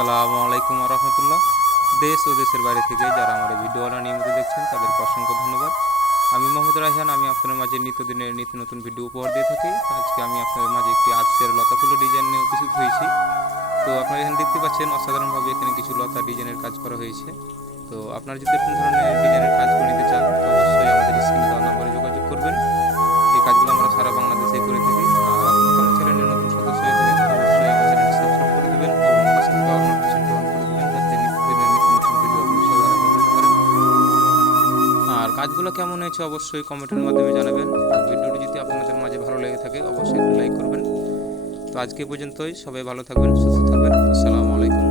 আসসালামু আলাইকুম রহমতুল্লাহ। দেশ ও দেশের বাইরে থেকে যারা আমার ভিডিও ভিডিওটা নিয়মিত দেখছেন, তাদেরকে অসংখ্য ধন্যবাদ। আমি মোহাম্মদ রাইহান আমি আপনাদের মাঝে নিত্যদিনের নিত্য নতুন ভিডিও উপহার দিয়ে থাকি। আজকে আমি আপনাদের মাঝে একটি আর্টসের লতা ফুলের ডিজাইন নিয়ে উপস্থিত হয়েছি। তো আপনারা এখানে দেখতে পাচ্ছেন, অসাধারণভাবে এখানে কিছু লতা ডিজাইনের কাজ করা হয়েছে। তো আপনারা যদি এরকম ধরনের ডিজাইনের কাজ করে কাজগুলো কেমন হয়েছে অবশ্যই কমেন্টের মাধ্যমে জানাবেন। ভিডিওটি যদি আপনাদের মাঝে ভালো লেগে থাকে, অবশ্যই একটু লাইক করবেন। তো আজকে পর্যন্তই, সবাই ভালো থাকবেন, সুস্থ থাকবেন। আসসালামু আলাইকুম।